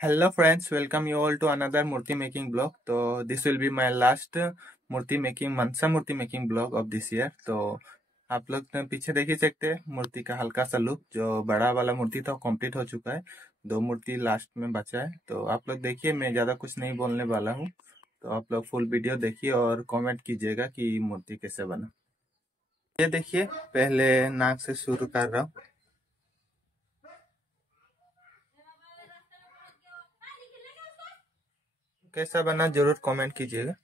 Hello friends, welcome you all to another Murti making blog. So this will be my last मूर्ति making Manasa मूर्ति making blog of this year. तो आप लोग पीछे देख ही सकते हैं मूर्ति का हल्का सा लुक। जो बड़ा वाला मूर्ति था कंप्लीट हो चुका है, दो मूर्ति लास्ट में बचा है। तो आप लोग देखिए, मैं ज्यादा कुछ नहीं बोलने वाला हूँ। तो आप लोग फुल वीडियो देखिए और कमेंट कीजिएगा कि मूर्ति कैसे बना। ये देखिए, पहले नाक से शुरू कर रहा हूँ। कैसा बना जरूर कमेंट कीजिएगा।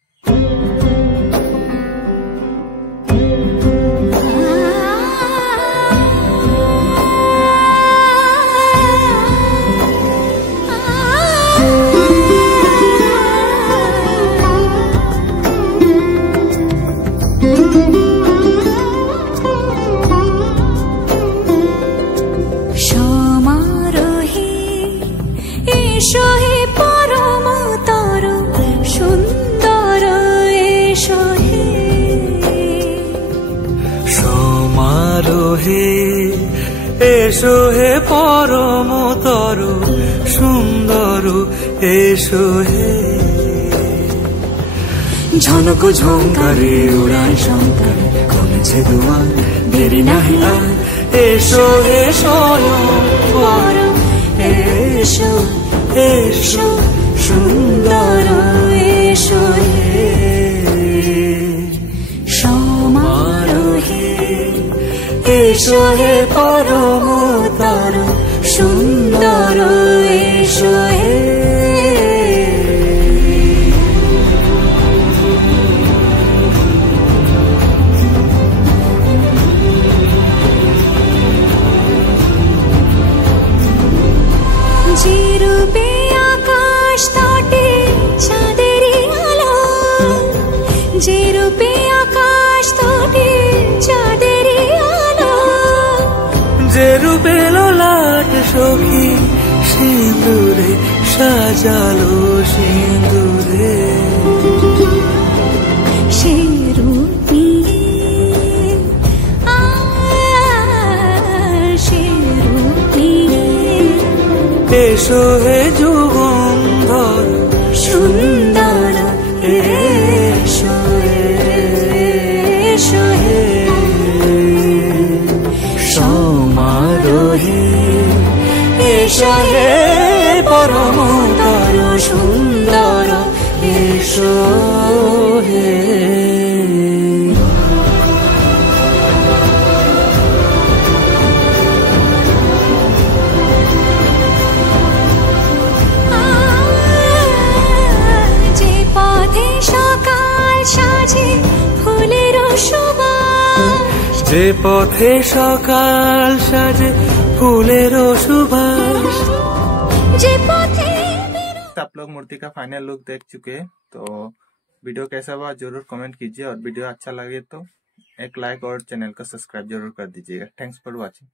এসো হে পরমতর সুন্দর এসো হে ঝনক ঝঙ্কারে উড়ায় শঙ্কর খুলেছে দুয়ার দেরি নাহি আর এসো হে স্বয়ং পরম এসো এসো সুন্দর এসো হে সমারোহে এসো হে পরমতর সুন্দর এসো হে যে রূপে আকাশ তটে চাঁদেরই আলো, যে রূপে আকাশ তটে চাঁদেরই আলো, যে রূপে ললাট সখী সিঁদুরে সাজালো সিঁদুরে, সে রূপ নিয়ে সে রূপ নিয়ে এসো হে যুগন্ধর সুন্দর এসো এসো হে সমারোহে এসো হে পরমতর সুন্দর এসো হে যে পথে সকাল সাজে ফুলের সুবাস, যে পথে। आप लोग मूर्ति का फाइनल लुक देख चुके हैं। तो वीडियो कैसा हुआ जरूर कमेंट कीजिए और वीडियो अच्छा लगे तो एक लाइक और चैनल को सब्सक्राइब जरूर कर दीजिएगा। Thanks for watching.